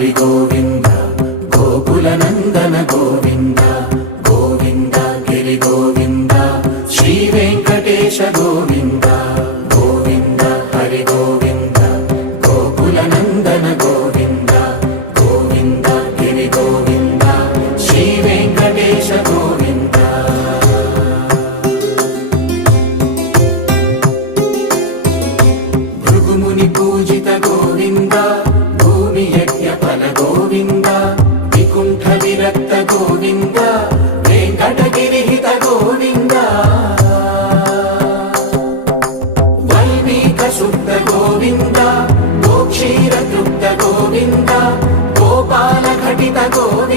హరి గోవింద గోకుల నందన గోవింద గోవింద గిరి గోవింద శ్రీ వెంకటేశ గోవింద గోవింద హరి గోవింద గోకుల నందన గోవింద గోవింద గిరి గోవింద శ్రీ వెంకటేశ గోవింద భృగుముని పూజిత గోవింద భూమి యజ్ఞ ఫల గోవింద వికుంఠ విరక్త గోవింద వెంకటగిరిహిత గోవింద వైదిక శుద్ధ గోవింద గోక్షీర తృప్త గోవింద గోపాల ఘటిత గోవింద